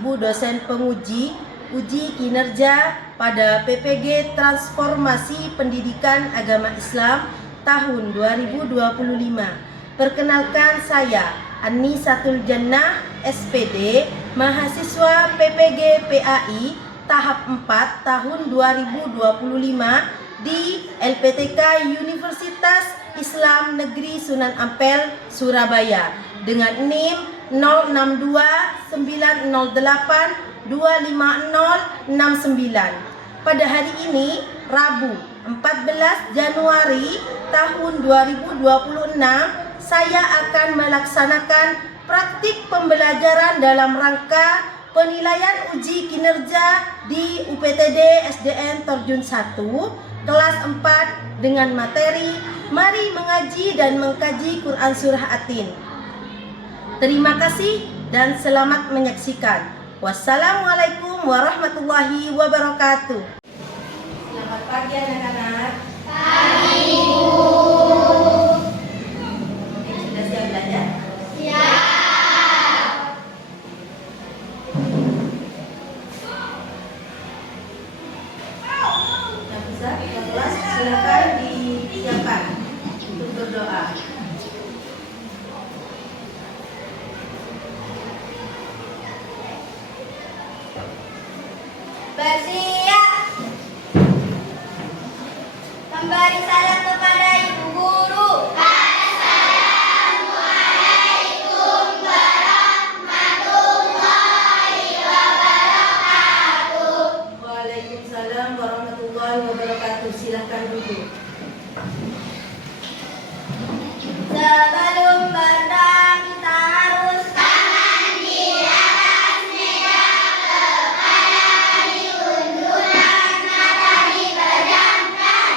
Ibu dosen penguji uji kinerja pada PPG Transformasi Pendidikan Agama Islam tahun 2025. Perkenalkan, saya Annisatul Jannah SPD, mahasiswa PPG PAI tahap 4 tahun 2025 di LPTK Universitas Islam Negeri Sunan Ampel, Surabaya dengan NIM 0629082509. Pada hari ini, Rabu 14 Januari tahun 2026, saya akan melaksanakan praktik pembelajaran dalam rangka penilaian uji kinerja di UPTD SDN Terjun 1 kelas 4 dengan materi Mari Mengaji dan Mengkaji Quran Surah At-Tin. Terima kasih dan selamat menyaksikan. Wassalamualaikum warahmatullahi wabarakatuh. Selamat pagi anak-anak. Pagi, Ibu. Oke, sudah siap belajar? Siap. Yang bisa ke kelas silakan disiapkan untuk berdoa. Bersiap. Memberi salam kepada Ibu Guru. Assalamualaikum warahmatullahi wabarakatuh. Waalaikumsalam warahmatullahi wabarakatuh. Silakan duduk. Sebelum berdoa kita harus tangan di atas meja, kepala diundurkan, mata dipejamkan.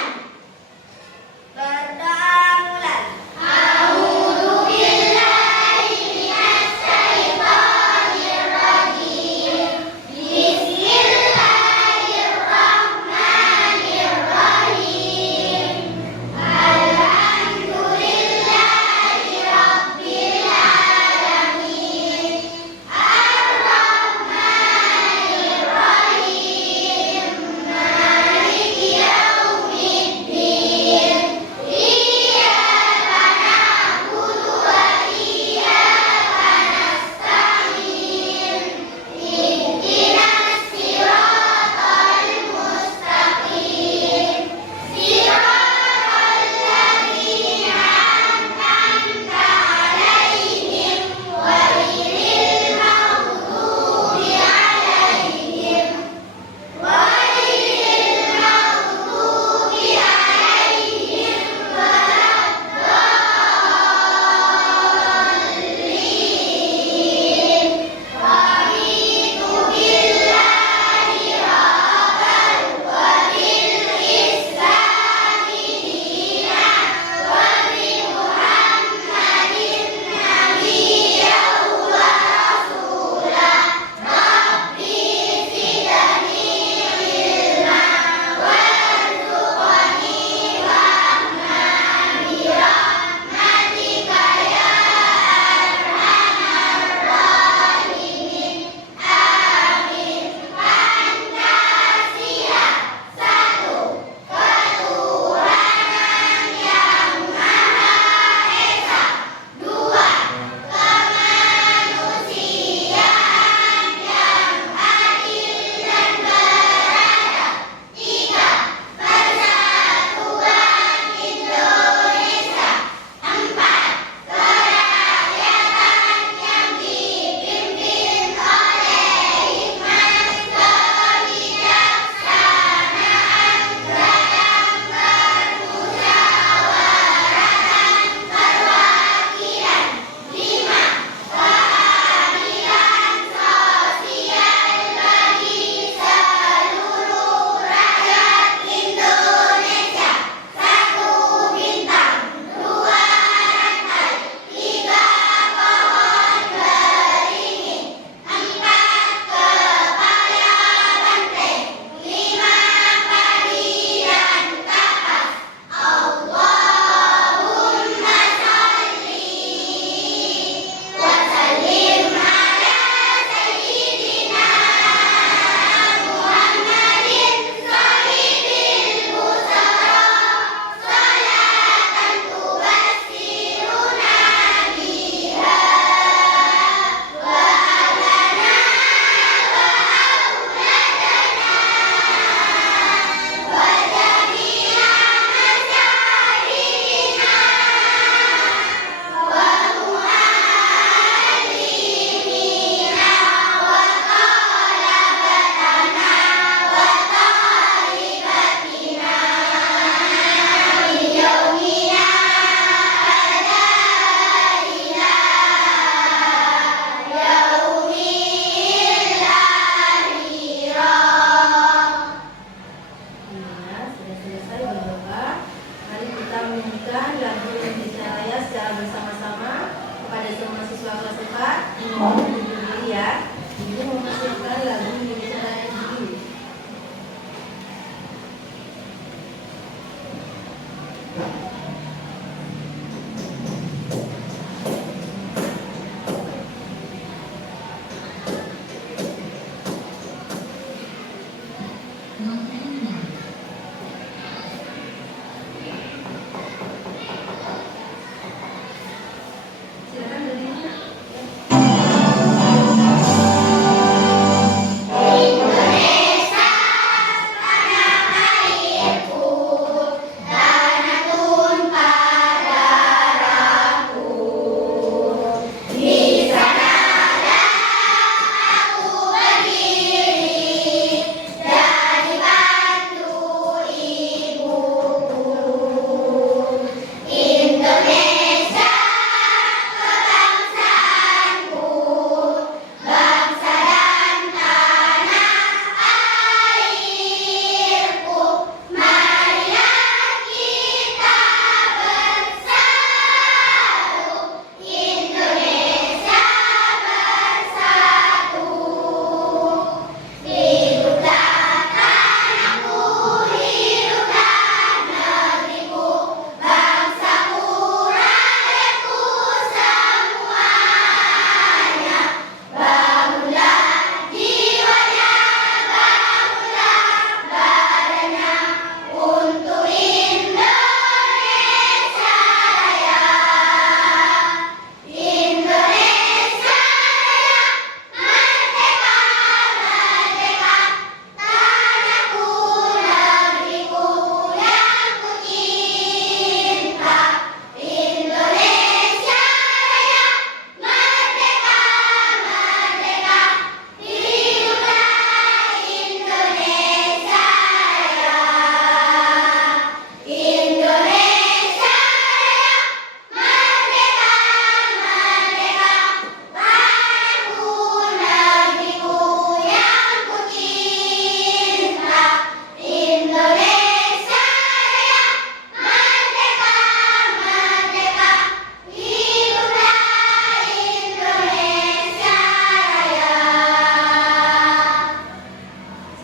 lagu Indonesia Raya dulu. Silakan berdiri.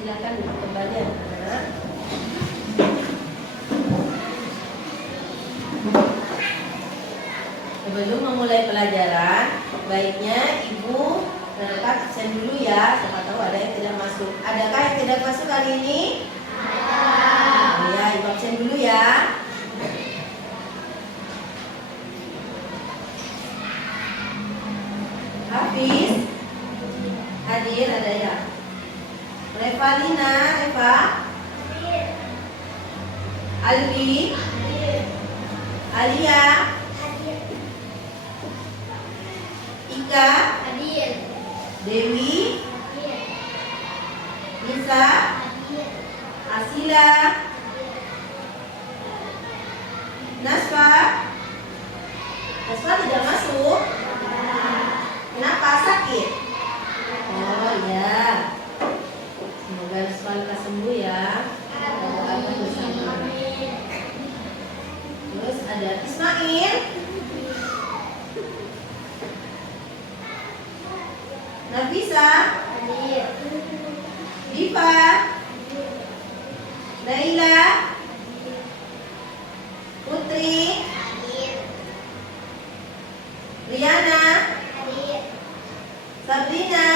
Silakan kembali anak-anak. Sebelum memulai pelajaran, baiknya ibu menekan absen dulu ya. Siapa tahu ada yang tidak masuk. Adakah yang tidak masuk kali ini? Ada. Ya, ibu absen dulu ya. Hafiz, hadir ada ya. Revalina, Reva, Alfi, Alia, Ika, Dewi, Nisa, Asila, Nasfa. Nasfa tidak masuk. Kenapa? Sakit? Oh ya. Semoga Nasfa lekas sembuh ya. Doakan bersama. Terus ada Ismail, Nafisa, Diva, Naila, Putri, Riana, Sabrina,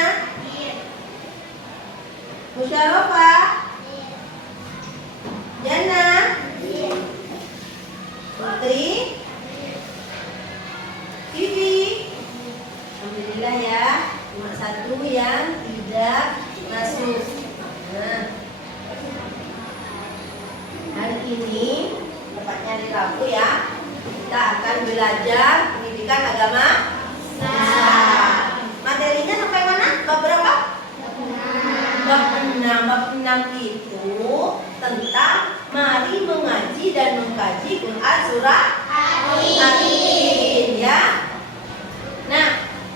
Musyarofa, Jana, Putri, Vivi. Alhamdulillah ya, cuma satu yang tidak masuk. Nah, hari ini tepatnya hari Rabu ya, kita akan belajar pendidikan agama Islam. Materinya sampai mana? Bab berapa? Bab 6. Bab 6 itu tentang mari mengaji dan mengkaji Quran surah Al-Ain ya. Nah,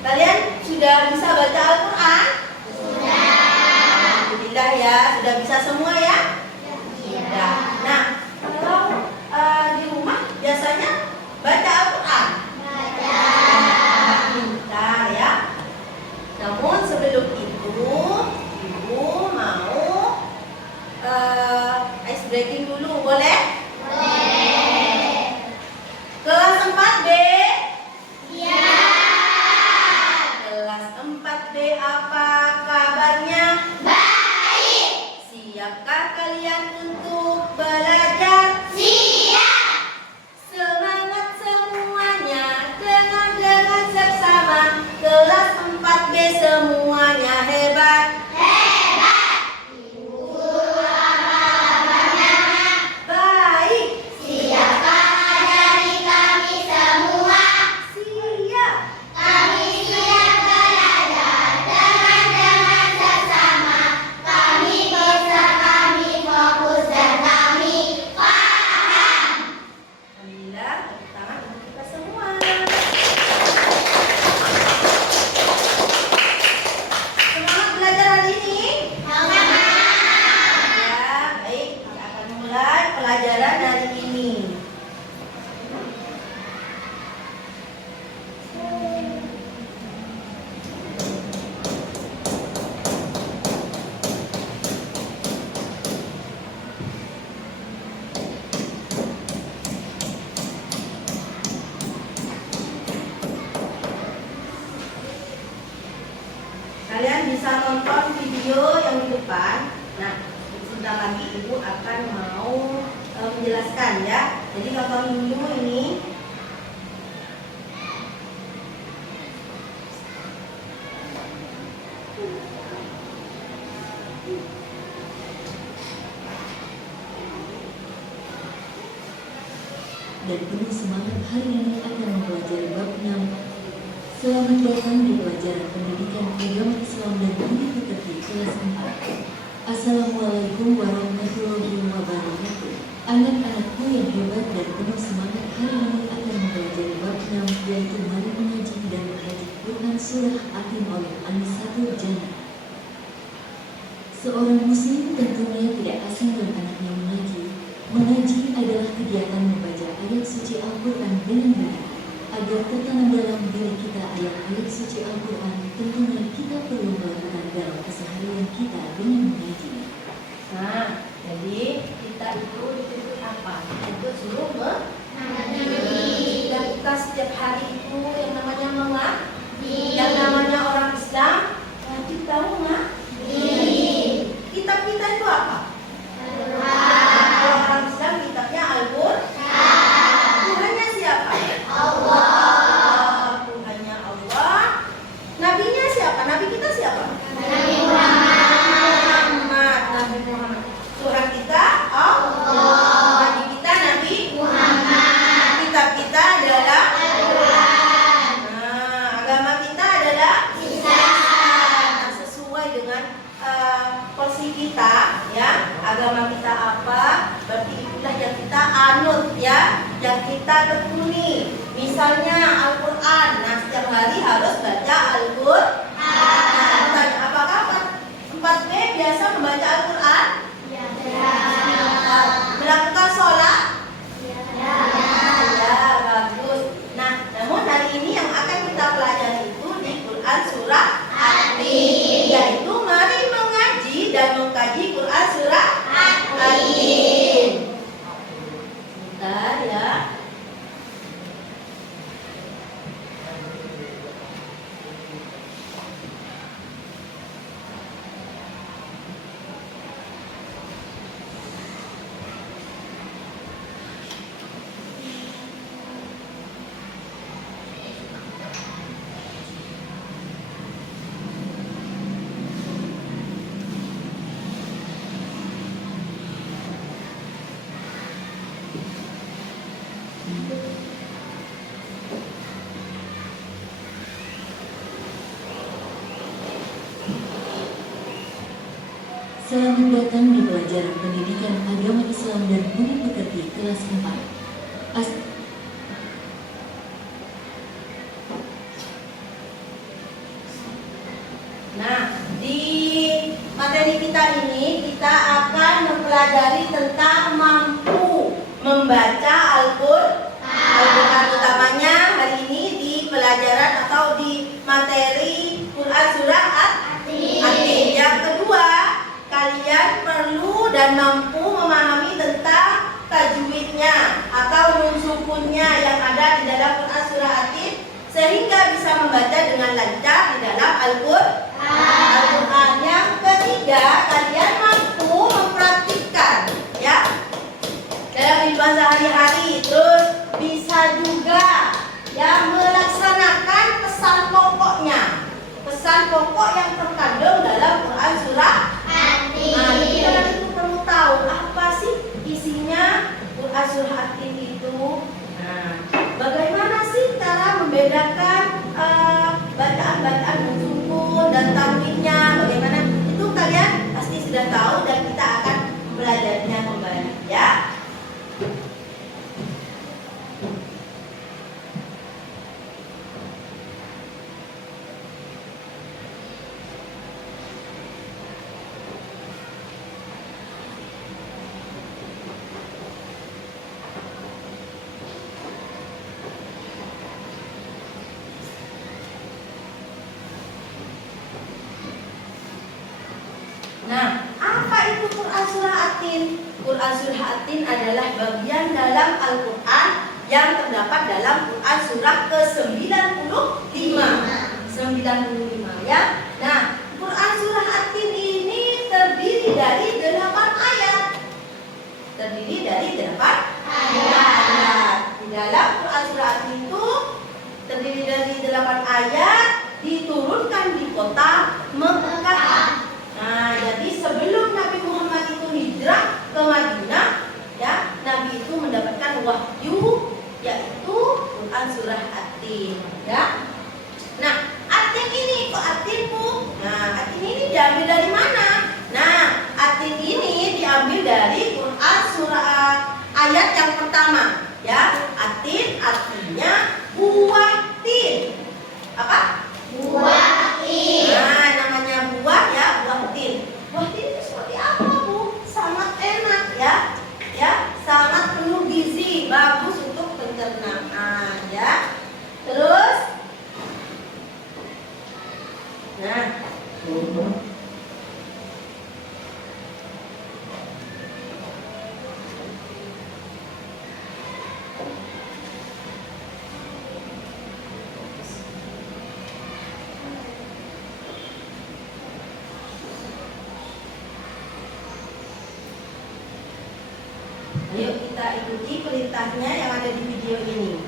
kalian sudah bisa baca Al-Quran? Sudah. Alhamdulillah ya, sudah bisa semua ya? Sudah. Nah, kalau di rumah biasanya baca Al-Quran? Baca. Pintar ya. Namun sebelum itu breaking dulu, boleh? Kelas 4B? Iya. Kelas 4B apa kabarnya? Baik. Siapkah kalian untuk belajar? Siap. Semangat semuanya, dengan seksama. Kelas 4B semuanya hebat. Baik. Siapkah mengajari kami semua? Siap. Kami siap belajar dengan seksama. Kami bisa, kami fokus dan kami paham. Alhamdulillah, tepuk tangan untuk kita semua. Semangat belajar hari ini. Ya, baik. Kita akan mulai pelajaran hari ini. Kalian bisa nonton video yang di depan. Nah, sebentar lagi ibu akan mau menjelaskan ya. Jadi nonton dulu ini. Dan penuh semangat hari ini akan mempelajari bab 6. Selamat datang di pelajaran pendidikan agama Islam dan budi pekerti kelas 4. Assalamualaikum warahmatullahi wabarakatuh. Anak-anakku yang hebat dan penuh semangat hari ini akan mempelajari bab 6, yaitu mari mengaji dan mengkaji Quran surah Atim oleh Anisatul Jannah. Seorang muslim tentunya tidak asing dan anaknya mengaji. Mengaji adalah kegiatan membaca ayat suci Al-Quran dengan benar. Agar tertanam dalam diri kita ayat-ayat suci Al-Quran, tentunya kita perlu melakukan dalam keseharian kita dengan mengaji. Nah, jadi kita itu dituntut apa? Untuk suruh mengaji. Dan kita setiap hari itu yang namanya mengaji. Yang namanya orang Islam wajib tahu mengaji. Kitab kita itu apa? Kalau orang Islam kitabnya Al-Quran. Tuhannya siapa? Allah. Tuhannya Allah. Nabinya siapa? Nabi kita siapa? Nabi Muhammad. Nabi Muhammad. Tuhan kita Allah. Nabi kita Nabi Muhammad. Kitab kita adalah Al-Quran. Nah, agama kita adalah Islam. Nah, sesuai dengan porsi kita ya. Agama kita apa? Berarti itulah yang kita anut ya, yang kita tekuni. Misalnya Al-Quran. Nah, setiap hari harus baca Al-Quran. Nah, tanya, apakah 4B biasa membaca Al-Quran? Melakukan sholat? Ya, bagus. Nah, namun hari ini yang akan kita pelajari itu di Quran surah At-Tin, yaitu mari mengaji dan mengkaji Quran surah At-Tin. Bentar ya. Selamat datang di pelajaran pendidikan agama Islam dan budi pekerti kelas 4. Nah, di materi kita ini kita akan mempelajari tentang mampu membaca Al-Quran. Al-Quran utamanya hari ini di pelajaran atau di materi Quran surah At-Tin. Yang kedua, kalian perlu dan mampu memahami tentang rukunnya yang ada di dalam Quran surah At-Tin sehingga bisa membaca dengan lancar di dalam Al-Quran. Yang ketiga, kalian mampu mempraktikkan ya dalam kehidupan sehari-hari, terus bisa juga ya melaksanakan pesan pokoknya, pesan pokok yang terkandung dalam Quran surah At-Tin. Nah, kita itu perlu tahu apa sih isinya Quran surah At-Tin itu. Nah, bagaimana sih cara membedakan bacaan-bacaan sukun dan tanwinnya? Bagaimana? Itu kalian pasti sudah tahu dan kita akan belajarnya kembali ya. Nah, apa itu Quran surah At-Tin? Quran surah At-Tin adalah bagian dalam Al-Quran yang terdapat dalam Quran surah ke-95. 95 ya. Nah, Quran surah At-Tin ini terdiri dari 8 ayat. Terdiri dari 8 ayat. Di dalam Quran surah At-Tin itu terdiri dari 8 ayat, diturunkan di kota Mekah. Nah, jadi sebelum Nabi Muhammad itu hijrah ke Madinah, ya, Nabi itu mendapatkan wahyu yaitu Quran surah At-Tin, ya. Nah, At-Tin ini kok At-Tin, Bu? Nah, At-Tin ini diambil dari mana? Nah, At-Tin ini diambil dari Quran surah ayat yang pertama, ya. At-Tin artinya buah tin. Apa? Buah tin. Nah, namanya buah ya, buah tin. Buah tin itu seperti apa, Bu? Sangat enak ya. Ya, sangat penuh gizi, bagus untuk pencernaan ya. Terus nah, ayo kita ikuti perintahnya yang ada di video ini.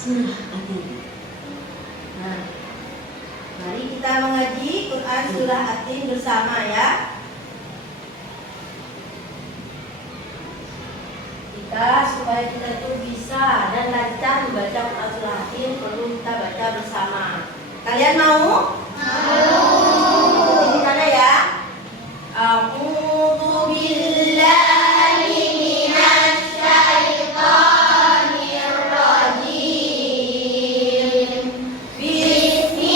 Surah At-Tin. Nah, mari kita mengaji Quran surah At-Tin bersama ya. Supaya kita itu bisa dan lancar membaca Quran surah At-Tin, perlu kita baca bersama. Kalian mau? Mau. Di sana ya. A'udzu billahi minasy syaithanir rajim. Bismillahirrahmanirrahim.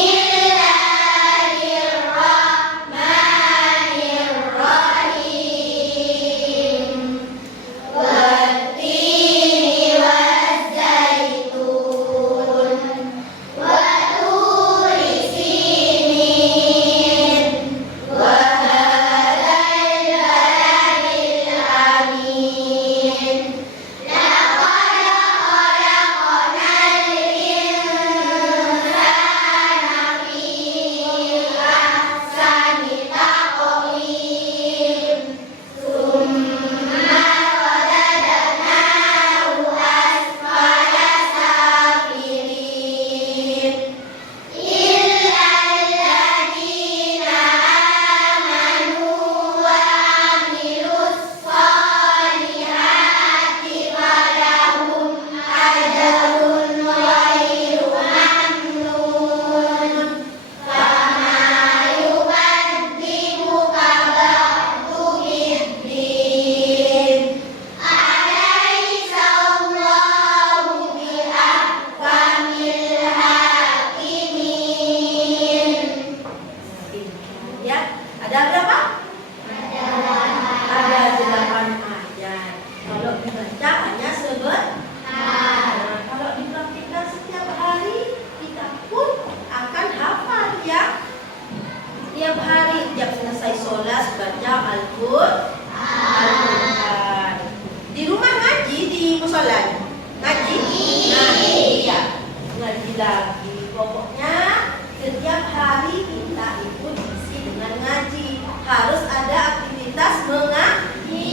sholat? Ngaji? Nah, iya. Ngaji lagi. Pokoknya setiap hari kita itu diisi dengan ngaji. Harus ada aktivitas mengaji.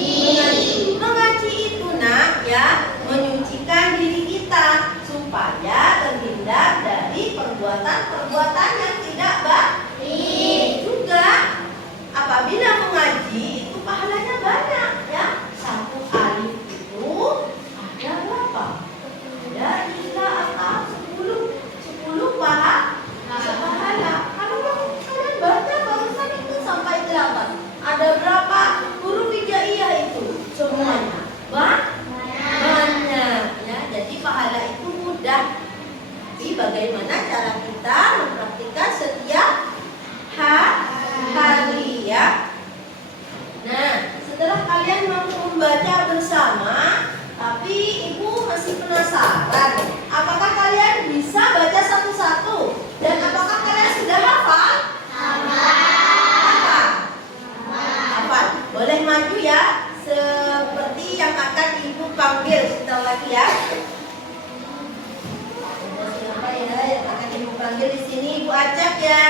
Mengaji itu nak ya, menyucikan diri kita supaya terhindar dari perbuatan-perbuatan yang tidak baik. Juga apabila mengaji itu pahalanya banyak ya. Satu alif itu ada berapa? Ada 3 atau 10 pahala. Kalau kalian baca barusan itu sampai 8. Ada berapa huruf hijaiyah itu? Semuanya banyak ya. Jadi pahala itu mudah. Tapi bagaimana cara kita mempraktikkan setiap hari ya. Nah, setelah kalian mampu membaca bersama, tapi ibu masih penasaran, apakah kalian bisa baca satu-satu? Dan apakah kalian sudah hafal? Hafal. Boleh maju ya, seperti yang akan ibu panggil sebentar lagi ya. Siapa ya yang akan ibu panggil di sini? Ibu Acap ya.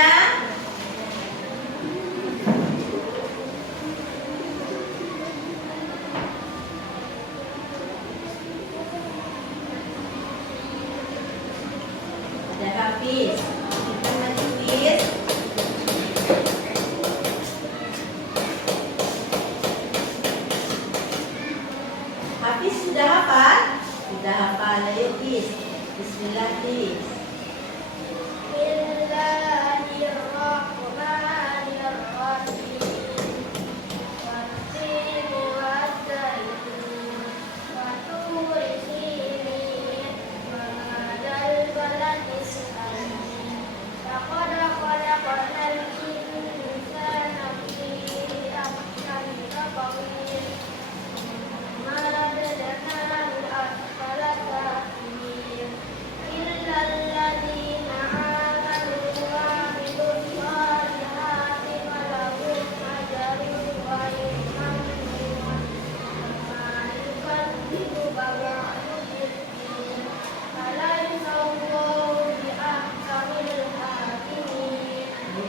Ada Hafiz. Kita maju Hafiz. Hafiz sudah hafal? Sudah hafal. Ayo Hafiz. Bismillah Hafiz.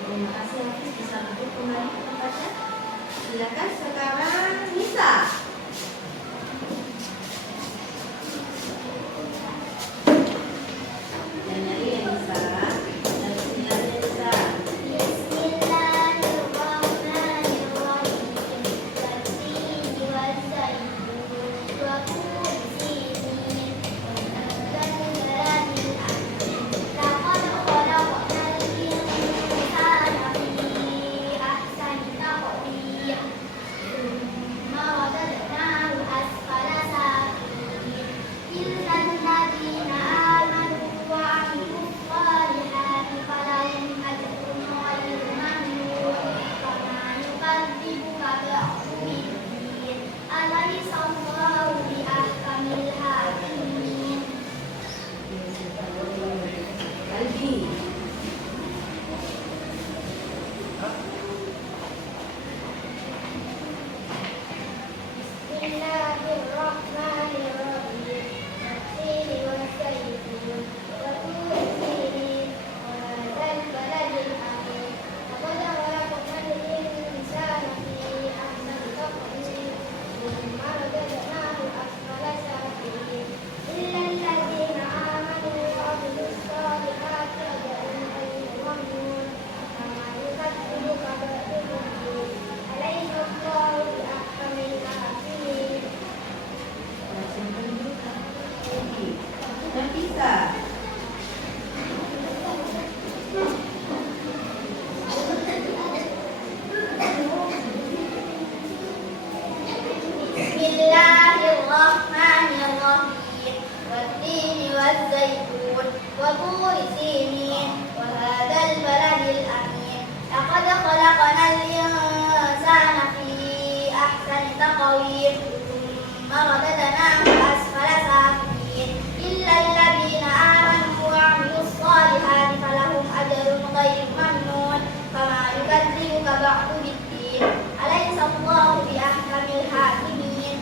Terima kasih Hafiz, bisa duduk kembali ke tempatnya. Silakan sekarang Nisa. Dan dari Nisa. Dan silakan Nisa. Albi. Nafisa. Bismillahirrahmanirrahim. Wattini wazzaitun wa turi sinin wa hadzal baladil amin. Laqad khalaqnal insana fi ahsani taqwim. Thumma radadnahu asfala safilin. Illa alladhina amanu wa 'amilus solihati falahum ajrun ghairu mamnun. Fama yukadzibuka ba'du bid-din. Alaysa Allahu bi ahkamil hakimin.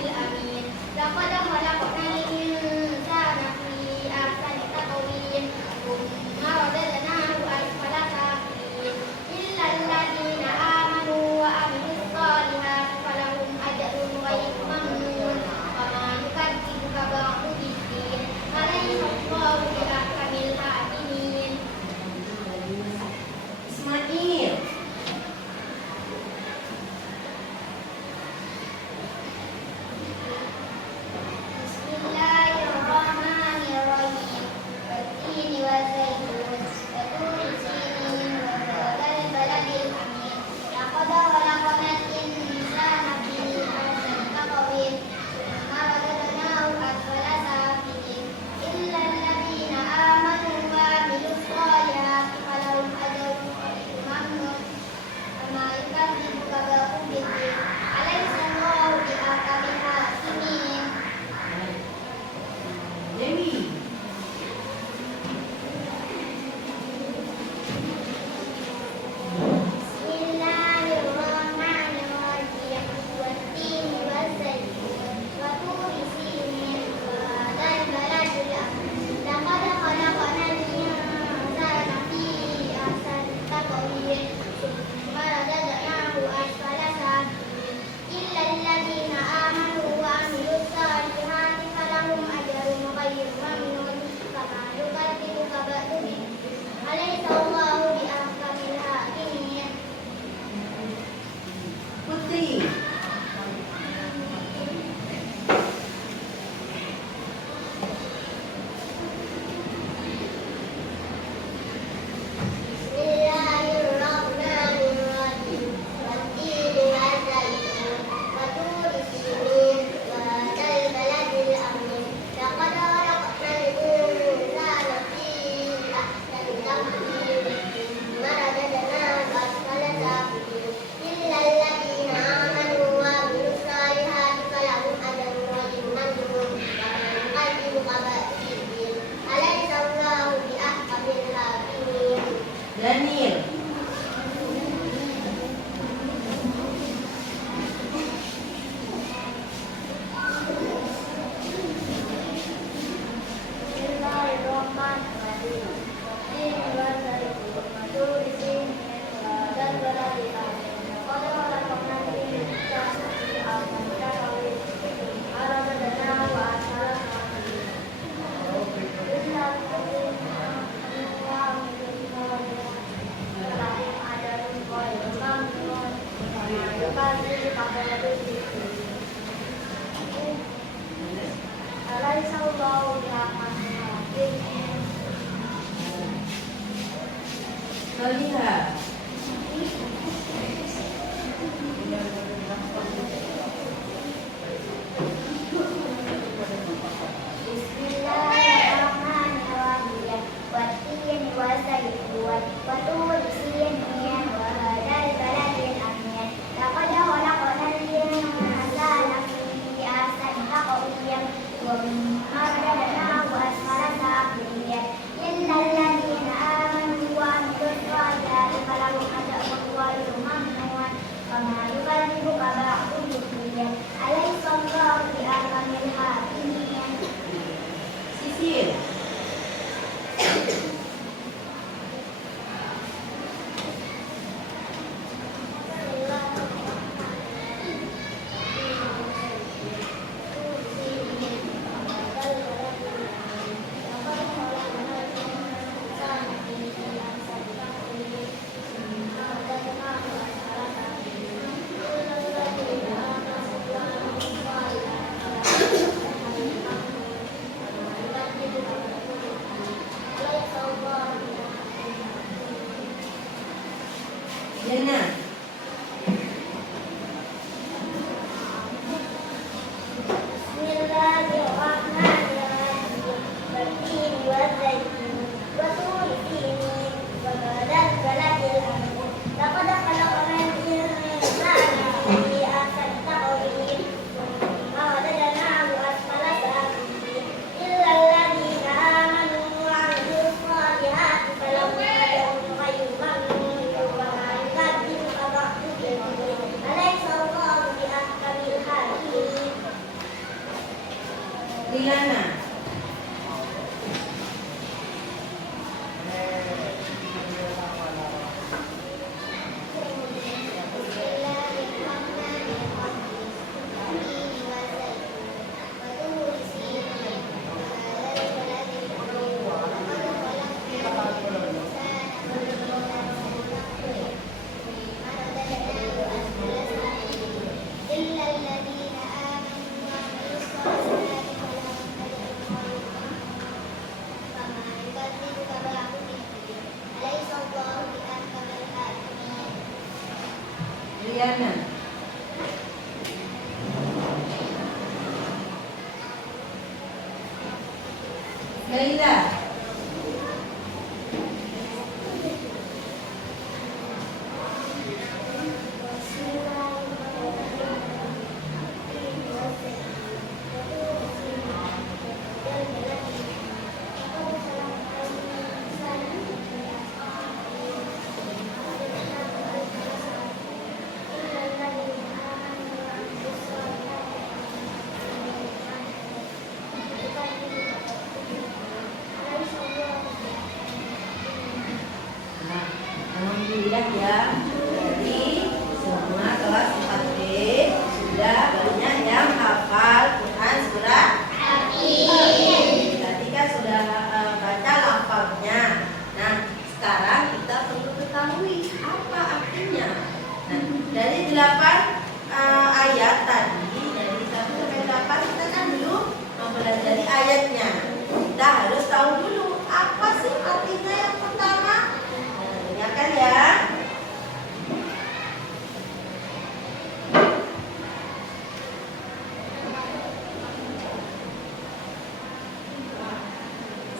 الأمين لقد خلقنا الإنسان في أحسن تقويم ثم رددناه أسفل سافلين إلا الذين آمنوا وعملوا الصالحات فلهم أجر غير ممنون وما يكذبك بعد بالدين أليس الله بأحكم الحاكمين. Ismail. Bismillahirrahmanirrahim. والتين والزيتون وطور سينين وهذا البلد الأمين لقد خلقنا الإنسان في أحسن تقويم ثم رددناه أسفل سافلين إلا الذين آمنوا وعملوا الصالحات فلهم أجر غير ممنون وما يكذبك بعد بالدين أليس الله بأحكم الحاكمين. Dewi. Bismillahirrahmanirrahim. والتين والزيتون وطور سينين وهذا البلد الأمين لقد خلقنا الإنسان في أحسن تقويم ثم رددناه أسفل سافلين إلا الذين آمنوا وعملوا الصالحات فلهم أجر غير ممنون فما يكذبك بعد بالدين أليس الله بأحكم الحاكمين. Putri. Bismillahirrahmanirrahim. والتين والزيتون وطور سينين وهذا البلد الأمين لقد خلقنا الإنسان في أحسن تقويم ثم رددناه أسفل سافلين إلا الذين آمنوا وعملوا الصالحات فلهم أجر غير ممنون وما يكذبك بعد بالدين أليس الله بأحكم الحاكمين. Daniel. Bismillahirrahmanirrahim. والتين والزيتون وطور سينين وهذا البلد الأمين لقد خلقنا الإنسان في أحسن تقويم ثم رددناه أسفل سافلين إلا الذين آمنوا وعملوا الصالحات فلهم أجر غير ممنون وما يكذبك بعد بالدين أليس الله بأحكم الحاكمين. Soliha. Bismillahirrahmanirrahim. والتين والزيتون وطور سينين وهذا البلد الأمين لقد خلقنا الإنسان في أحسن تقويم ثم رددناه أسفل سافلين إلا الذين آمنوا وعملوا الصالحات فلهم أجر غير ممنون وما يكذبك بعد بالدين أليس الله بأحكم الحاكمين. Sisil. Riana. Riana. Laila. Nah, alhamdulillah ya. Jadi semua kelas 4B sudah banyak yang hafal Quran surah Al-Fatihah. Tadi kan sudah baca lafaznya. Nah, sekarang kita perlu ketahui apa artinya. Nah, dari 8 ayat tadi, dari 1 sampai 8 kita kan belum mempelajari ayatnya. Kita harus tahu dulu apa sih artinya yang pertama. Dengarkan ya.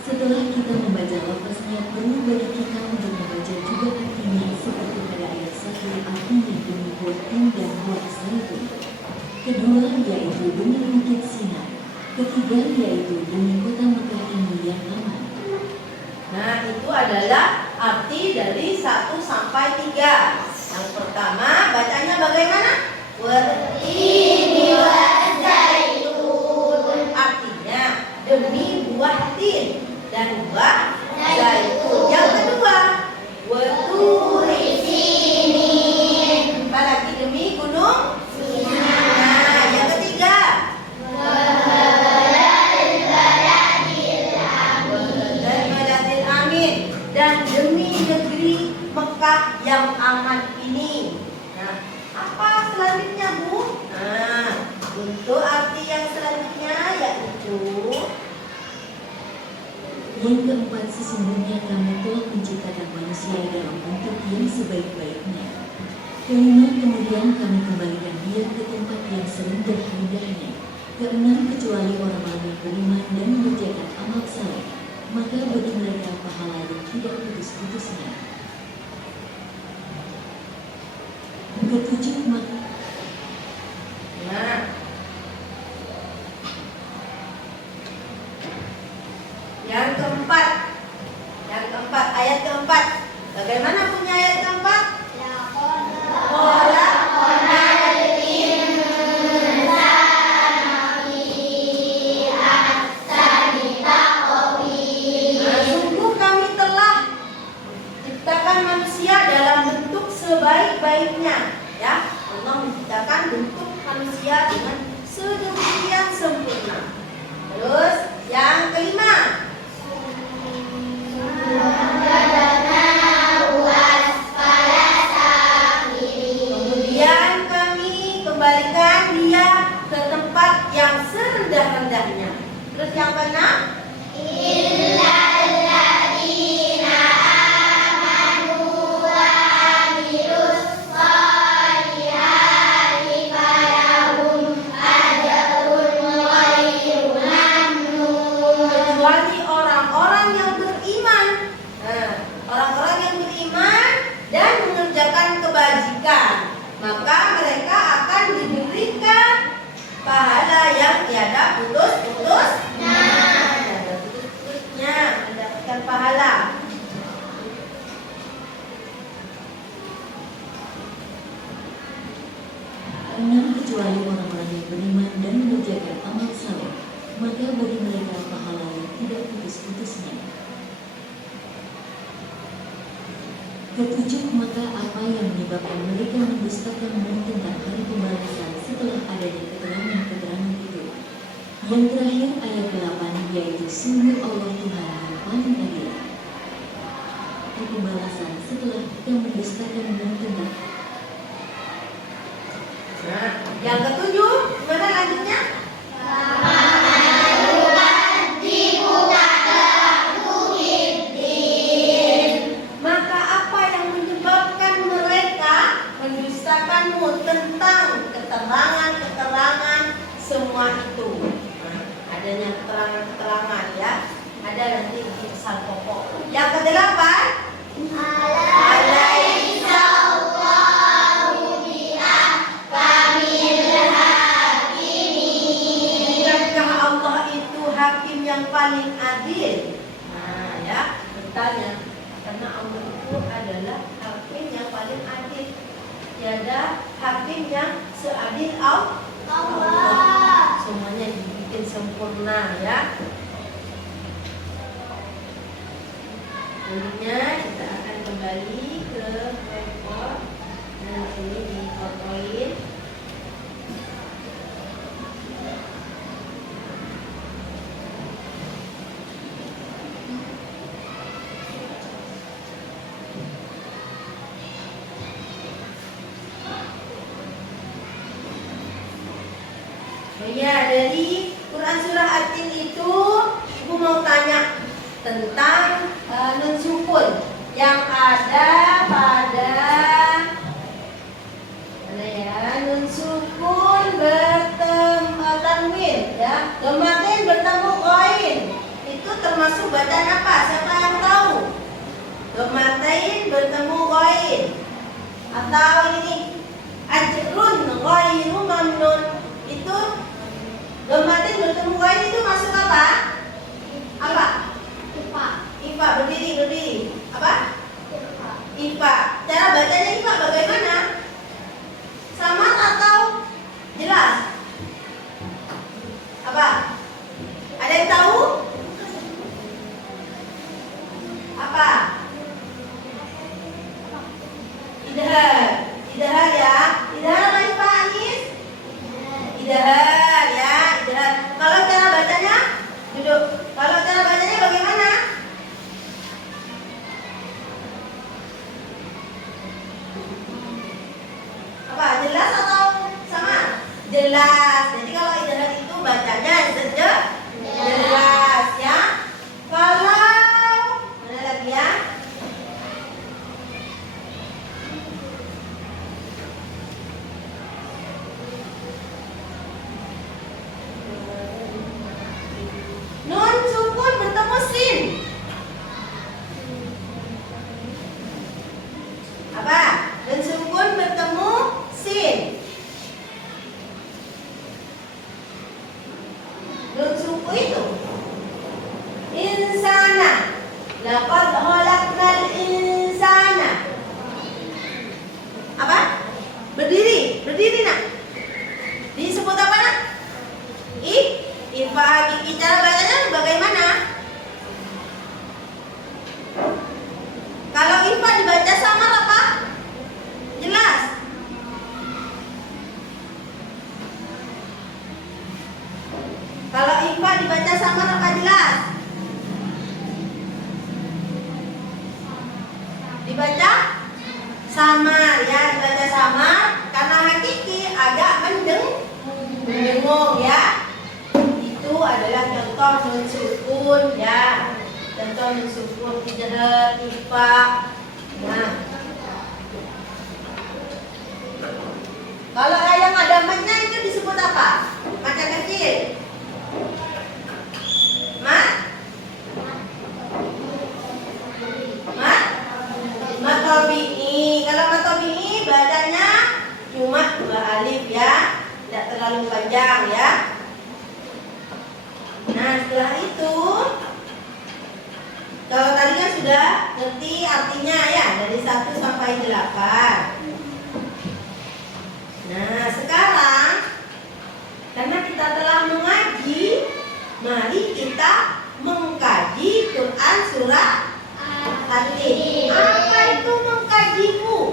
Setelah kita membaca lafaznya, perlu bagi kita untuk membaca juga artinya seperti pada ayat 1 artinya demi Quran dan buah zaitun. Kedua yaitu demi bukit Sinai. Ketiga yaitu demi kota Mekah ini yang aman. Nah, itu adalah arti dari 1 sampai 3. Yang pertama, bacanya bagaimana? Wattini wazaitun. Artinya demi buah tin dan buah zaitun. Yang kedua, waturi sinin. Apalagi demi gunung Sinai. Nah, yang ketiga, Baladil amin. Dan demi negeri Mekah yang aman ini. Nah, apa selanjutnya, Bu? Nah, untuk arti yang selanjutnya yaitu Yang keempat, sesungguhnya kami telah menciptakan manusia dalam bentuk yang sebaik-baiknya. Kelima, kemudian kami kembalikan dia ke tempat yang serendah-rendahnya. Keenam, kecuali orang-orang yang beriman dan mengerjakan amal saleh, maka bagi mereka pahala yang tidak putus-putusnya. Ketujuh, maka Nah, yang keempat, ayat keempat. Bagaimana punya ayat keempat? Sungguh kami telah ciptakan manusia dalam bentuk sebaik-baiknya. Ya, Allah menciptakan bentuk manusia dengan sedemikian sempurna. Terus yang kelima, kemudian kami kembalikan dia ke tempat yang serendah-rendahnya. Terus yang keenam, kecuali orang-orang yang beriman. Nah, orang-orang yang beriman dan mengerjakan kebajikan, maka mereka akan diberikan pahala yang tiada putus-putus. Tiada putus-putusnya mendapatkan pahala. keenam, kecuali orang-orang yang beriman dan mengerjakan amal saleh, maka bagi maka apa yang menyebabkan mereka mendustakan tentang hari pembalasan setelah adanya keterangan-keterangan itu? Yang terakhir ayat 8, yaitu sungguh Allah Tuhan yang paling adil. Hari pembalasan setelah kita mendustakan tentang. Nah, yang ketujuh, gimana lanjutnya? Maka apa yang menyebabkan mereka mendustakanmu tentang keterangan-keterangan semua itu? Nah, adanya keterangan-keterangan ya, ada nanti di pesan pokok. Yang kedelapan, bukankah Allah itu hakim yang paling adil? Nah ya, bertanya. Karena Allah itu adalah hakim yang paling adil. Tiada hakim yang seadil Allah. Semuanya dibikin sempurna ya. Selanjutnya kita akan kembali ke report. Dan ini difotoin. Ya, dari Quran Surah At-Tin itu Ibu mau tanya tentang nun sukun yang ada pada mana ya, nun sukun bertemu tanwin ya, domatin bertemu koin, itu termasuk bacaan apa? Siapa yang tahu? Domatin bertemu koin atau ini ajrun ghairu mamnun, itu domatin bertemu koin itu masuk apa? Apa? IPA berdiri. Apa? IPA. Cara bacanya IPA bagaimana? Sama atau jelas? Apa? Ada yang tahu? Apa? Idhar ya. Idhar apa IPA, Anis? Idhar ya, idhar. Kalau cara bacanya duduk. Kalau cara bacanya bagaimana? Apa? Jelas atau sama? Jelas. Jadi kalau idhar itu bacanya jelas ya. Kalau mana lagi ya? Nun sukun bertemu sin. Apa? Nun sukun bertemu sin. Nun sukun itu insana. Laqad khalaqnal insana. Apa? Berdiri nak. Disebut apa nak? Ifa hakiki. Cara bacanya bagaimana? Kalau ifa dibaca samar apa? Jelas. Kalau ifa dibaca samar apa jelas? Dibaca samar ya, dibaca samar karena hakiki agak mendengung ya. Itu adalah contoh nun sukun ya. Contoh nun sukun idhar, ifa. Nah, kalau yang ada matnya itu disebut apa? Mata kecil. Matobi'i. Kalau matobi'i bacanya cuma 2 alif ya, tidak terlalu panjang ya. Nah, setelah itu kalau tadi kan sudah ngerti artinya ya, dari 1 sampai 8. Nah, sekarang karena kita telah mengaji, mari kita mengkaji Quran surah At-Tin. Apa itu mengkajimu?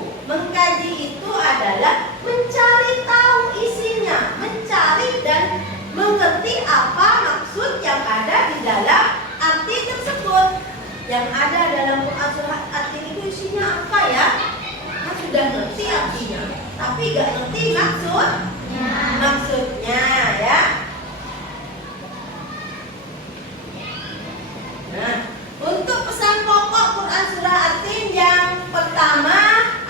apa maksud yang ada di dalam arti tersebut. Yang ada dalam Quran surah At-Tin itu isinya apa ya? Nah, sudah ngerti artinya, tapi gak ngerti maksudnya ya. Nah, untuk pesan pokok Quran surah At-Tin yang pertama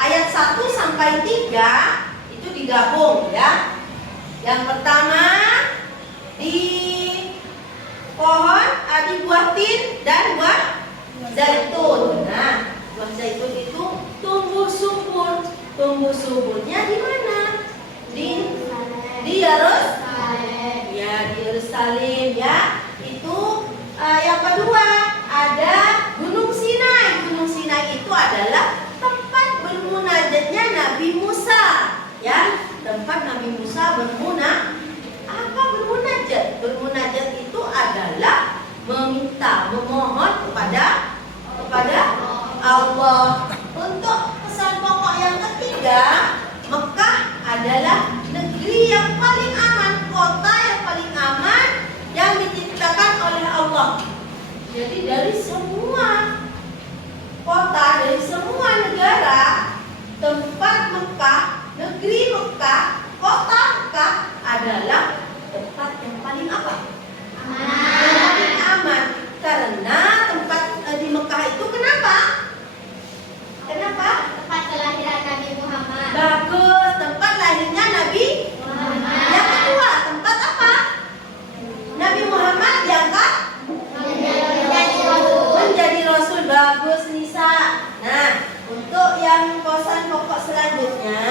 ayat 1 sampai 3 itu digabung ya. Yang pertama di pohon, di buah tin dan buah zaitun. Nah, buah zaitun itu tumbuh subur. Tumbuh suburnya di mana? Di Yerusalem. Ya, di Yerusalem ya. Itu yang kedua ada Gunung Sinai. Gunung Sinai itu adalah tempat bermunajatnya Nabi Musa. Ya, tempat Nabi Musa bermunajat. Apa bermunajat? Bermunajat itu adalah meminta, memohon kepada Allah. Untuk pesan pokok yang ketiga, Mekah adalah negeri yang paling aman, kota yang paling aman yang diciptakan oleh Allah. Jadi dari semua kota, dari semua negara, tempat Mekah, negeri Mekah, kota Mekah adalah tempat yang paling apa? Yang paling aman. Karena tempat di Mekah itu kenapa? Tempat kelahiran Nabi Muhammad. Bagus, tempat lahirnya Nabi Muhammad. Yang kedua, tempat apa? Nabi Muhammad diangkat menjadi Rasul. Bagus Nisa. Nah, untuk yang pesan pokok selanjutnya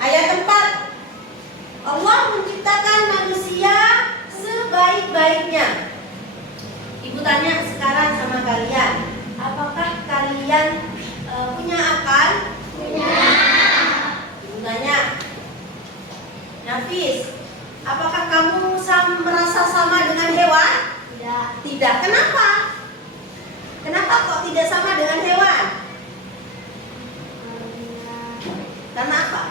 ayat 4. Allah menciptakan manusia sebaik-baiknya. Ibu tanya sekarang sama kalian, apakah kalian punya akal? Punya. Ibu tanya, Nafis, apakah kamu merasa sama dengan hewan? Tidak. Tidak. Kenapa? Kenapa kok tidak sama dengan hewan? Karena apa?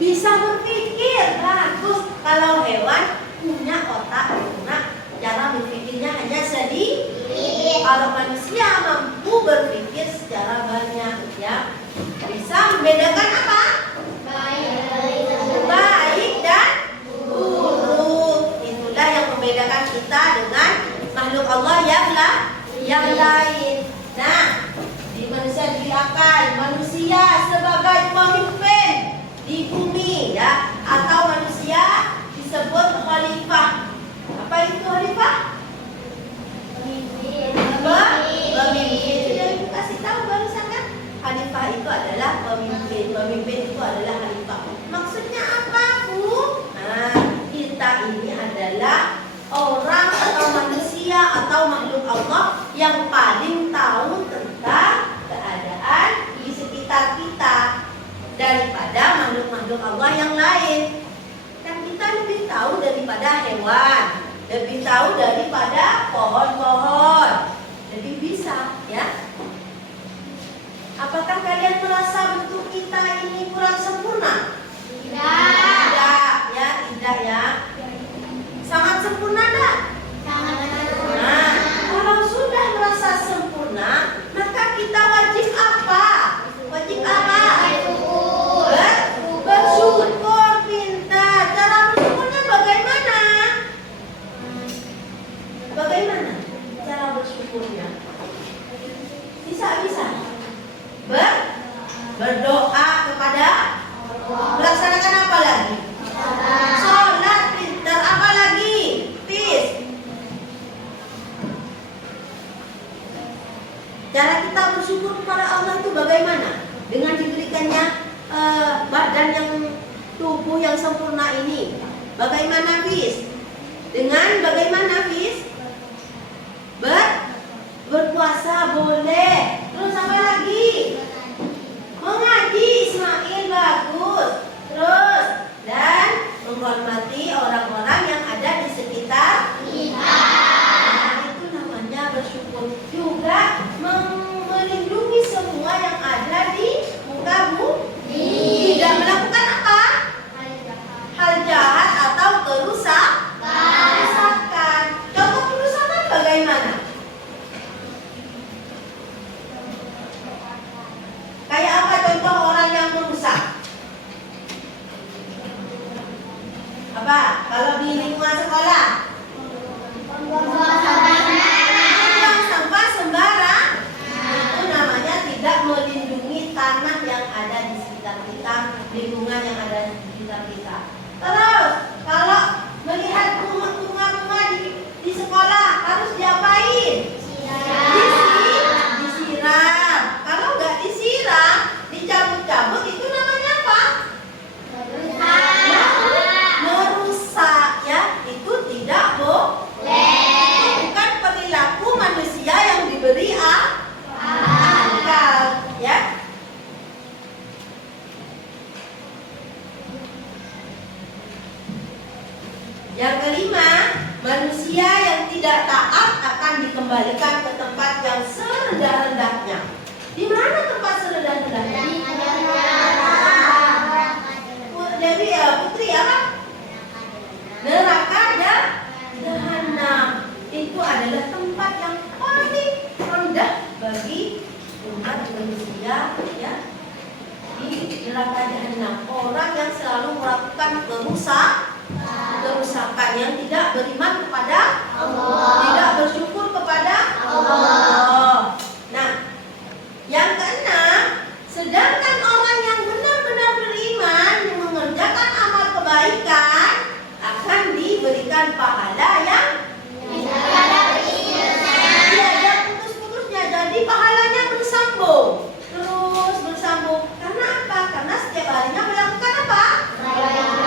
Bisa berpikir. Bagus. Kalau hewan punya otak, punya cara berpikirnya hanya sedikit. Kalau manusia mampu berpikir secara banyak, ya. Bisa membedakan apa? Baik dan buruk. Itulah yang membedakan kita dengan makhluk Allah yang lain. Nah, di manusia diberi akal, manusia sebagai pemimpin di bumi, ya, atau manusia disebut khalifah. Apa itu khalifah? Pemimpin. Sudah ibu kasih tahu barusan kan? Khalifah itu adalah pemimpin. Pemimpin itu adalah khalifah. Maksudnya apa, Bu? Nah, kita ini adalah orang atau manusia atau makhluk Allah yang paling tahu tentang keadaan di sekitar kita daripada makhluk-makhluk Allah yang lain. Kan kita lebih tahu daripada hewan, lebih tahu daripada pohon-pohon, lebih bisa, ya. Apakah kalian merasa bentuk kita ini kurang sempurna? Tidak, ya, tidak ya. Sangat sempurna dah. Nah, kalau sudah merasa sempurna, maka kita wajib apa? Wajib apa? Bersyukur, pintar. Cara bersyukurnya bagaimana? Bagaimana cara bersyukurnya? Bisa. Berdoa kepada Allah. Melaksanakan apa lagi? Sholat, pintar. Apa lagi? Cara kita bersyukur kepada Allah itu bagaimana? Dengan diberikannya badan yang tubuh yang sempurna ini. Bagaimana, Fis? Dengan bagaimana, Fis? Berpuasa boleh. Terus apa lagi? Mengaji, Ismail, bagus. Terus dan menghormati orang-orang yang ada di sekitar kita. Nah, itu namanya bersyukur. Juga melindungi semua yang ada di muka bumi. Tidak melakukan apa? Apa? Kalau di lingkungan sekolah? Buang sampah sembarang. Itu namanya tidak melindungi tanah yang ada di sekitar kita, lingkungan yang ada di sekitar kita. Terus, kalau melihat bunga-bunga di sekolah harus diapain? Disiram. Kalau nggak disiram, dicabut-cabut, itu namanya apa? Merusak, ya. Itu tidak boleh. Itu bukan perilaku manusia yang diberi akal, ya. Yang kelima, manusia yang tidak taat akan dikembalikan ke tempat yang serendah-rendahnya. Di mana tempat serendah-rendahnya? Dewi, Putri, apa? Neraka jahanam. Itu adalah tempat yang paling rendah bagi umat manusia, ya. Di neraka jahanam, orang yang selalu melakukan kerusakan, yang tidak beriman kepada Allah, tidak bersyukur kepada Allah. Nah, yang keenam, sedangkan orang yang benar-benar beriman yang mengerjakan amal kebaikan akan diberikan pahala yang tiada putus-putusnya. Jadi pahalanya bersambung, terus bersambung. Karena apa? Karena setiap harinya melakukan apa?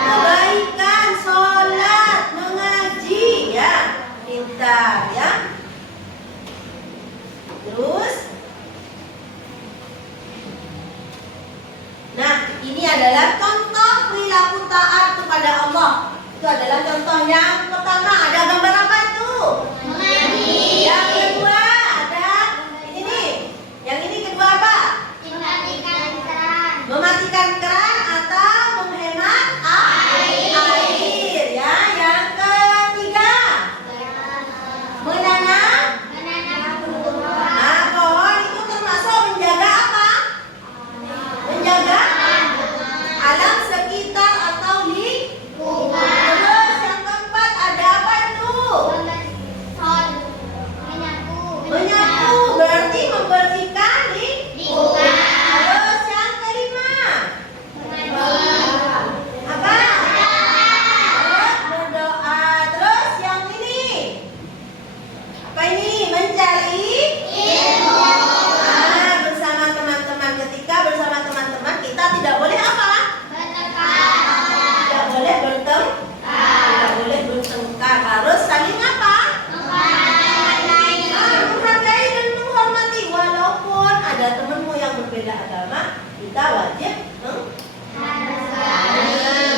Kebaikan, sholat, mengaji, ya, pintar, ya. Terus, nah, ini adalah contoh perilaku taat kepada Allah. Itu adalah contoh yang pertama. Ada gambar apa itu? Yang kedua ada ini. Yang ini kedua apa? Mematikan keran atau menghemat air, ya. Yang ketiga, menanam pohon. Itu termasuk menjaga apa? Menjaga alam sekitar atau lingkungan. Terus yang keempat ada apa itu? Menyapu, berarti membersihkan lingkungan. Terus yang kelima apa? Berdoa. Terus yang ini apa ini? Mencari ilmu. Bersama teman-teman. Ketika bersama teman-teman kita tidak boleh apa? Tidak boleh tidak boleh bertengkar. Harus saling apa? Menghargai dan menghormati. Walaupun ada temanmu yang berbeda agama, kita wajib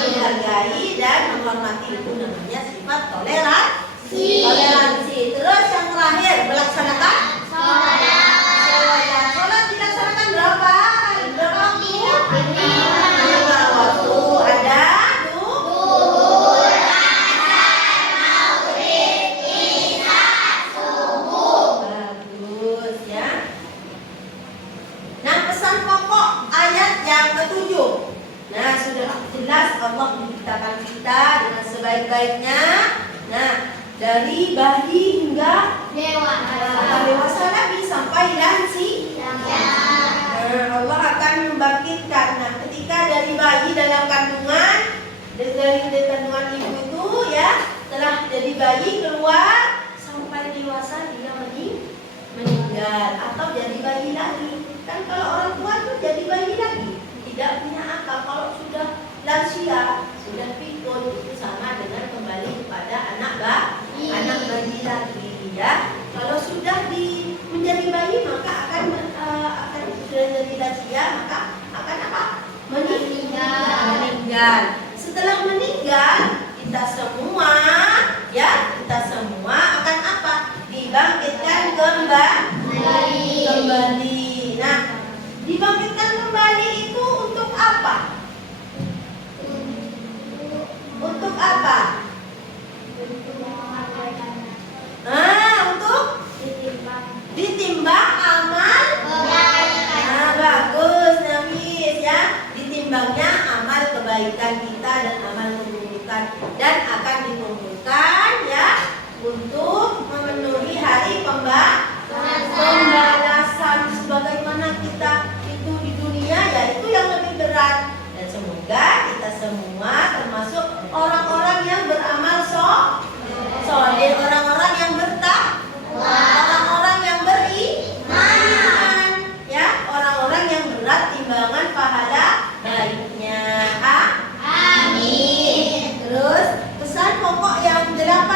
menghargai dan menghormati. Itu namanya sifat toleransi. Terus yang terakhir, melaksanakan sholat. Dilaksanakan berapa waktu? 5 waktu. Ada bagus, ya. Nah, pesan pokok ayat yang ketujuh. Nah, sudah jelas Allah menciptakan kita dengan sebaik-baiknya. Nah, dari bayi hingga dewasa lagi sampai lansia. Allah akan membangkitkan. Nah, ketika dari bayi dalam kandungan, dari kandungan ibu itu, ya, telah jadi bayi keluar sampai dewasa dia meninggal atau jadi bayi lagi. Kan kalau orang tua itu jadi bayi lagi, tidak punya akal. Kalau sudah lansia, sudah pikun, itu sama dengan kembali kepada anak bayi lagi, ya. Kalau sudah menjadi bayi, maka akan sudah jadi lansia, maka akan apa? Meninggal. Setelah meninggal, kita semua akan apa? Dibangkitkan kembali. Nah, dibangkitkan kembali itu untuk apa? Untuk apa? Untuk ditimbang amal. Nah, bagus, Nafis, ya. Ditimbangnya amal kebaikan kita dan dan amal keburukan, dan akan dikumpulkan ya untuk memenuhi hari pembalasan. Sebagaimana kita itu di dunia, yaitu yang lebih berat. Dan semoga kita semua termasuk orang-orang yang beramal soleh, orang-orang yang bertakwa, orang-orang yang beriman, ya, orang-orang yang berat timbangan pahala baiknya. Amin. Terus pesan pokok yang ke-8.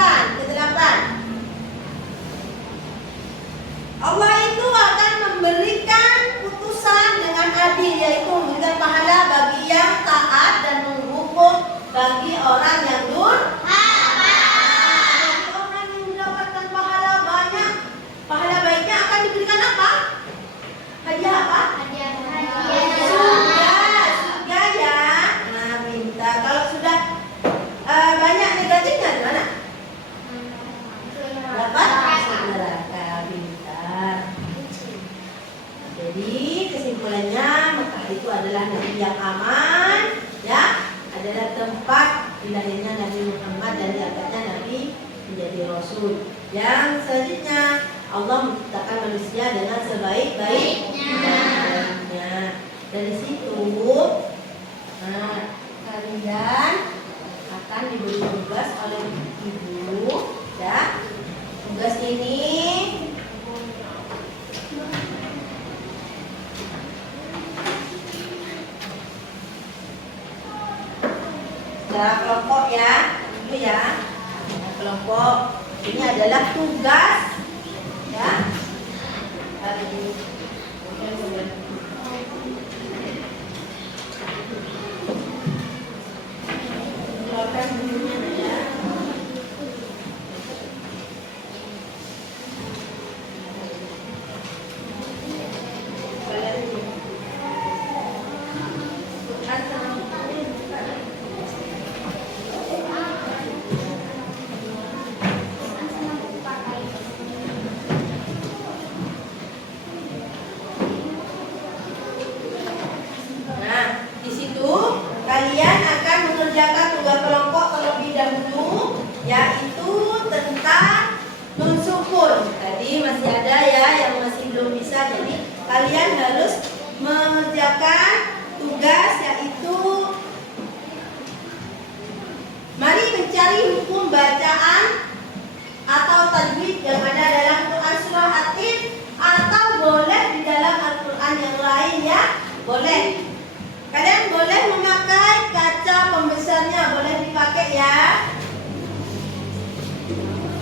Allah itu akan memberikan putusan dengan adil, yaitu memberikan pahala bagi yang taat dan menghukum bagi orang yang durhaka. Bagi orang yang mendapatkan pahala banyak, pahala baiknya akan diberikan apa? Hadiah apa? Surga ya. Nah, pintar. Kalau sudah banyak negatifnya gimana? Dapat neraka. Pintar. Jadi kesimpulannya, Mekah itu adalah negeri yang aman, ya, adalah tempat dilahirnya Nabi Muhammad dan diangkatnya Nabi menjadi Rasul. Yang selanjutnya, Allah menciptakan manusia dengan sebaik-baiknya. Dari situ, kalian akan diberi tugas oleh ibu, ya. Tugas ini secara kelompok ya, dulu ya. Kelompok ini adalah tugas, ya. Hari ini. Keluarkan bukunya ya. Kalian akan mengerjakan tugas kelompok terlebih dahulu, yaitu tentang nun sukun. Tadi masih ada ya yang masih belum bisa, jadi kalian harus mengerjakan tugas, yaitu mari mencari hukum bacaan atau tajwid yang ada dalam Quran surah At-Tin, atau boleh di dalam Al-Quran yang lain ya, boleh. Kalian boleh memakai kaca pembesarnya, boleh dipakai ya.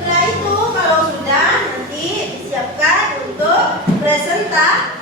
Setelah itu kalau sudah, nanti disiapkan untuk presentasi.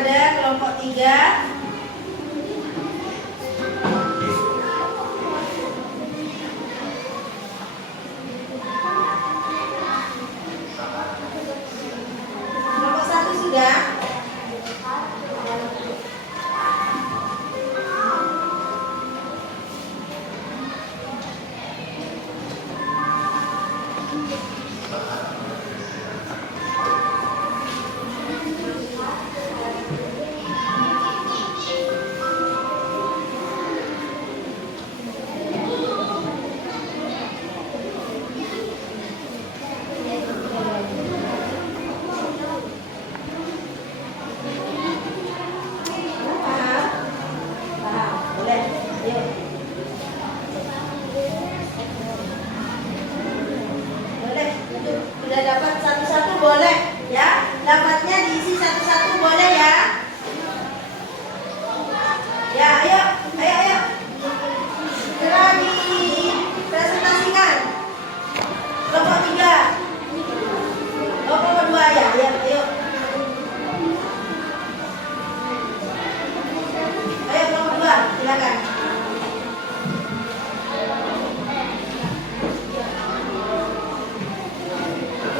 kepada kelompok 3. Kelompok 1 sudah. Sudah dapat satu-satu boleh ya. Dapatnya diisi satu-satu boleh ya. Ya, ayo. Segera dipresentasikan. Kelompok 3. Oh, kelompok 2 ya. Ayo. Ayo kelompok 2, silakan.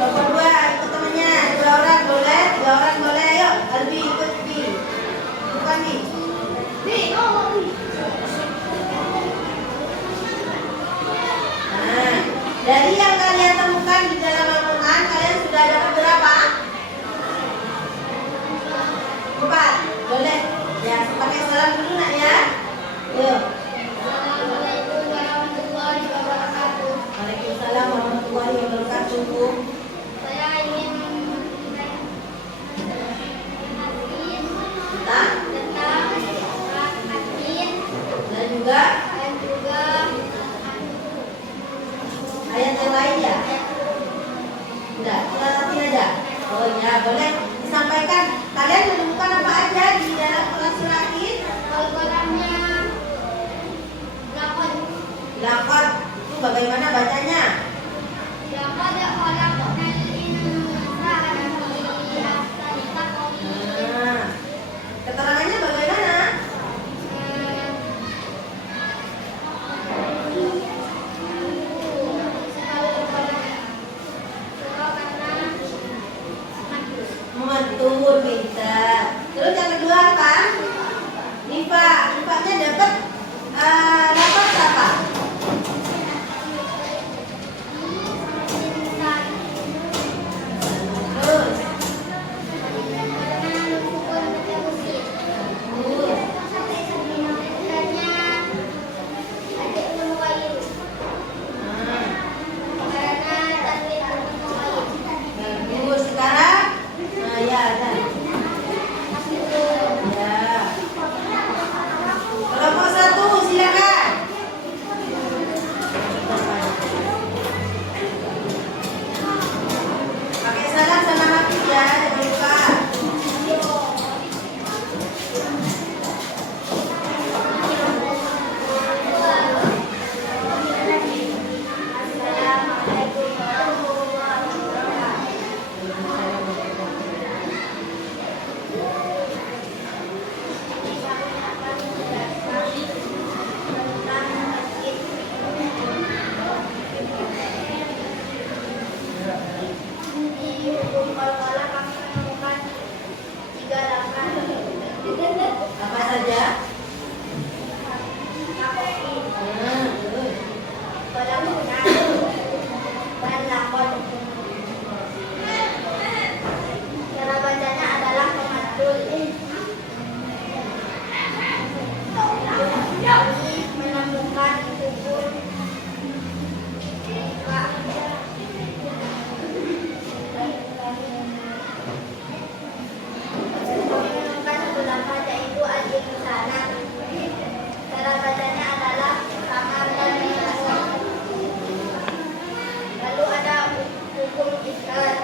Kelompok 2 ikut temannya, 2 orang boleh, 3 orang boleh, ayo. Albi ikut Bi. Bukan Bi. Nah, dari yang kalian temukan di dalam Al-Quran, kalian sudah dapat berapa? 4. Boleh. Ya, pakai salam dulu nak ya. Ayo. Assalamualaikum warahmatullahi wabarakatuh. Waalaikumsalam warahmatullahi wabarakatuh. Saya ingin tentang hadis Dan juga dan juga ayat yang lain ya. Enggak, kita nanti aja. Oh ya, boleh disampaikan. Kalian menemukan apa aja di dalam surat ini? Al-Qur'annya lakon Lakon. Itu bagaimana bacanya? laqad khalaqnal insana fi ahsani taqwim. Nah, keterangannya bagaimana? Betul, pintar. Terus yang kedua apa? Nifanya dapat dapat apa? Terus, bagus. Sekarang, nah ya ada. Ya. Kelompok 1 silakan. Pakai salam sama Hafiz ya, jangan lupa. Apa saja? Nah, terus. Cara bacanya adalah pematul. Kami menemukan hukum yaitu al-insana. Cara bacanya adalah kamar dan minasah. Lalu ada hukum israr.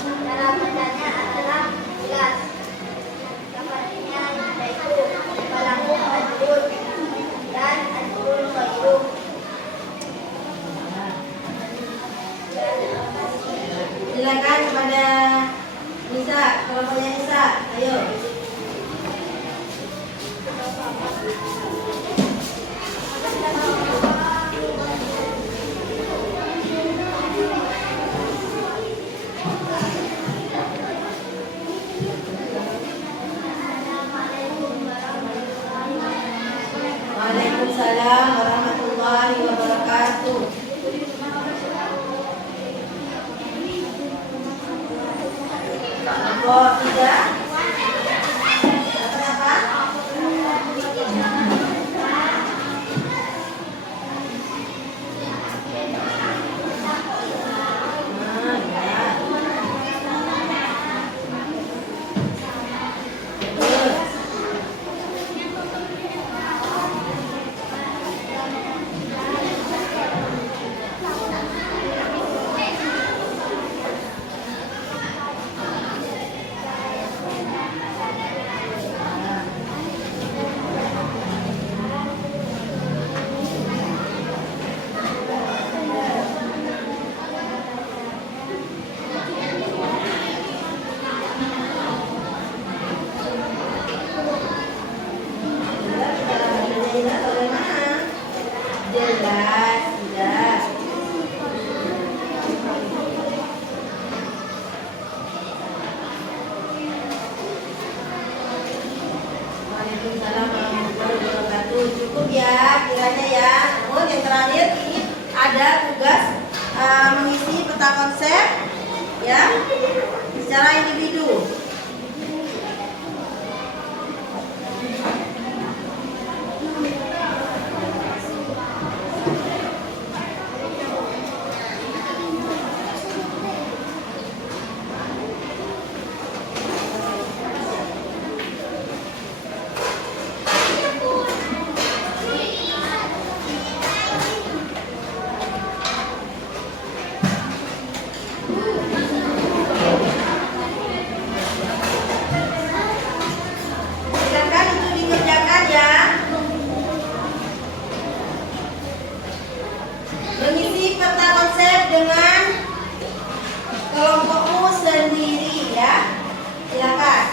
Cara bacanya adalah jelas. Lafaznya yaitu falahu ajrun dan ajrun ghairu. Silakan kepada Nisa, kelompoknya Nisa. Ayo. mengisi peta konsep ya secara individu. Silakan itu dikerjakan ya. Mengisi peta konsep dengan kelompokmu sendiri ya. Silakan.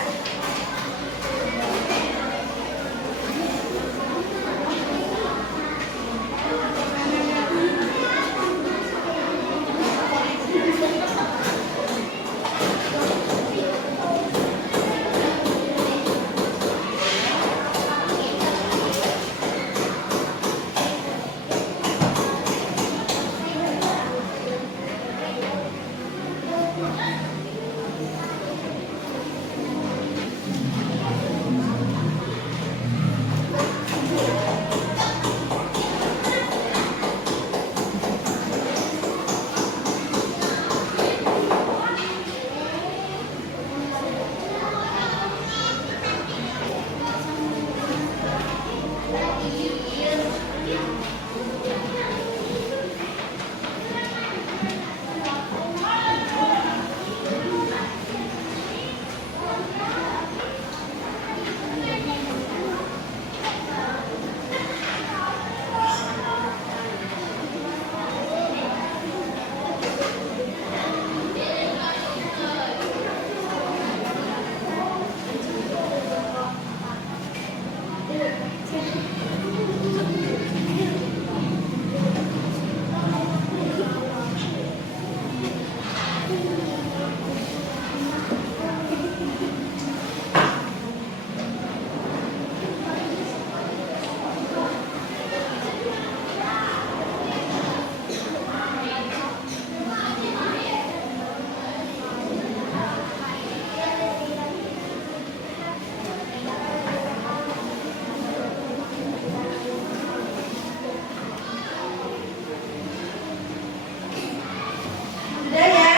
Sudah ya,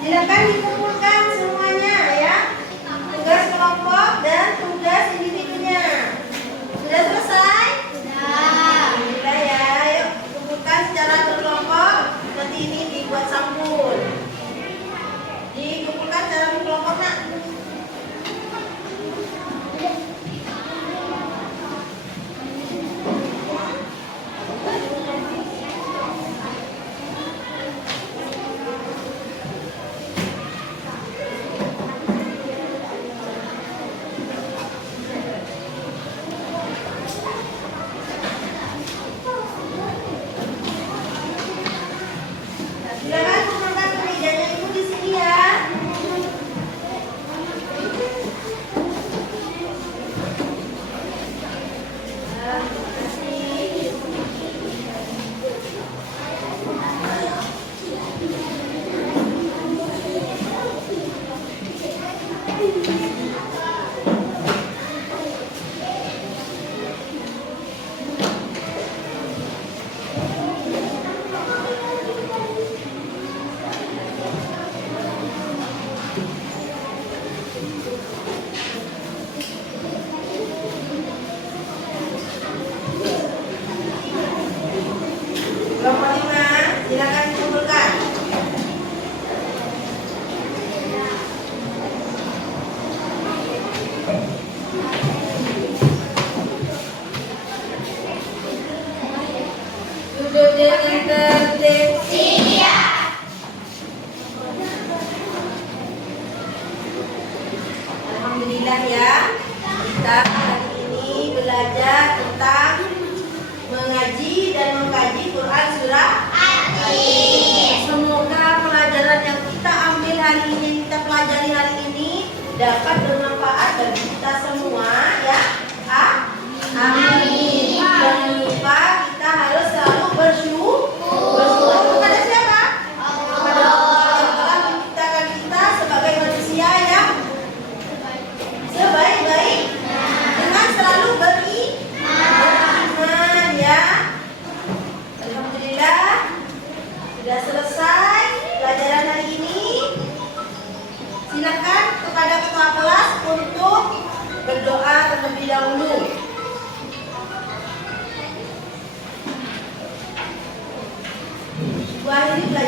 silakan dikumpulkan semuanya ya. Tugas kelompok dan tugas individunya. Sudah selesai? Sudah ya, yuk kumpulkan secara berkelompok. Seperti ini dibuat sampul. Dikumpulkan secara berkelompok nak. Silakan kumpulkan ke mejanya ibu di sini ya. Terima kasih. Kelompok 5, silakan dikumpulkan. Duduk dengan tertib. Alhamdulillah ya, kita hari ini belajar tentang mengaji dan mengkaji Quran surah Al-Ain. Semoga pelajaran yang kita ambil hari ini, kita pelajari hari ini dapat bermanfaat bagi kita semua ya. Amin. Jangan lupa kita harus selalu bersyukur kepada siapa? Ibu akhiri pelajaran